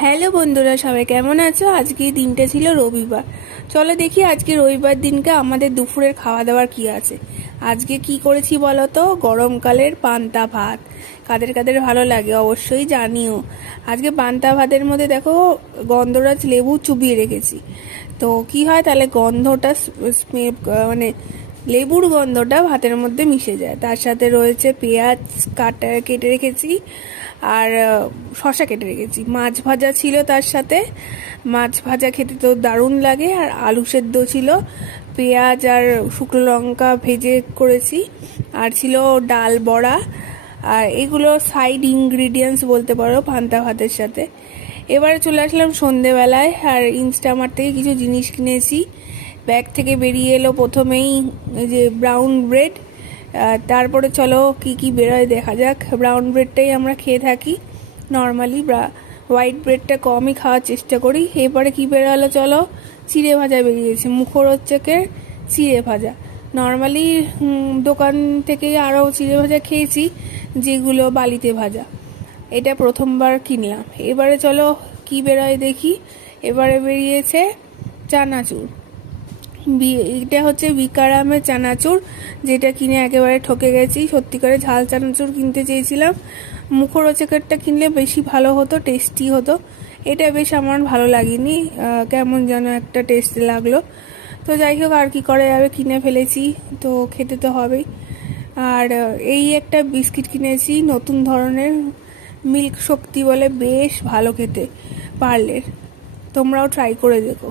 Hello বন্ধুরা, সবাই কেমন আছো? আজকে দিনটা ছিল রবিবার। চলো দেখি আজকে রবিবার দিনকে আমাদের দুপুরের খাওয়া দাওয়ার কি আছে। আজকে কি করেছি বলো তো? গরমকালের পান্তা ভাত। কাদের কাদের ভালো লাগে অবশ্যই জানিও। আজকে পান্তা ভাতের মধ্যে দেখো গন্ধরাজ লেবু চুবিয়ে রেখেছি। তো কি হয় তাহলে গন্ধটা মানে লেবুর গন্ধটা ভাতের মধ্যে মিশে যায়। তার সাথে রয়েছে পেঁয়াজ কেটে রেখেছি, আর শসা কেটে রেখেছি। মাছ ভাজা ছিল তার সাথে। মাছ ভাজা খেতে তো দারুণ লাগে। আর আলু সেদ্ধ ছিল, পেঁয়াজ আর শুকনো লঙ্কা ভেজে করেছি। আর ছিল ডাল বড়া। আর এগুলো সাইড ইনগ্রিডিয়েন্টস বলতে পারো পান্তা ভাতের সাথে। এবারে চলে আসলাম সন্ধেবেলায়, আর ইনস্টামার্ট থেকে কিছু জিনিস কিনেছি। ব্যাগ থেকে বেরিয়ে এলো প্রথমেই যে ব্রাউন ব্রেড। তারপরে চলো কি কি বেরোয় দেখা যাক। ব্রাউন ব্রেডটাই আমরা খেয়ে থাকি নর্মালি, হোয়াইট ব্রেডটা কমই খাওয়ার চেষ্টা করি। এরপরে কি বেরোলো চলো, চিড়ে ভাজা বেরিয়েছে, মুখরোচকের চিড়ে ভাজা। নর্মালি দোকান থেকে আরও চিড়ে ভাজা খেয়েছি যেগুলো বালিতে ভাজা। এটা প্রথমবার কিনলাম। এবারে চলো কি বেরোয় দেখি। এবারে বেরিয়েছে চানাচুর। এটা হচ্ছে বিকারামের চানাচুর, যেটা কিনে একেবারে ঠকে গেছি। সত্যিকারে ঝাল চানাচুর কিনতে চেয়েছিলাম। মুখরোচকেরটা কিনলে বেশি ভালো হতো, টেস্টি হতো। এটা বেশ আমার ভালো লাগেনি, কেমন যেন একটা টেস্ট লাগলো। তো যাই হোক, আর কি করা যাবে, কিনে ফেলেছি তো খেতে তো হবেই। আর এই একটা বিস্কিট কিনেছি নতুন ধরনের, মিল্ক শক্তি বলে, বেশ ভালো খেতে, পার্লের। তোমরাও ট্রাই করে দেখো।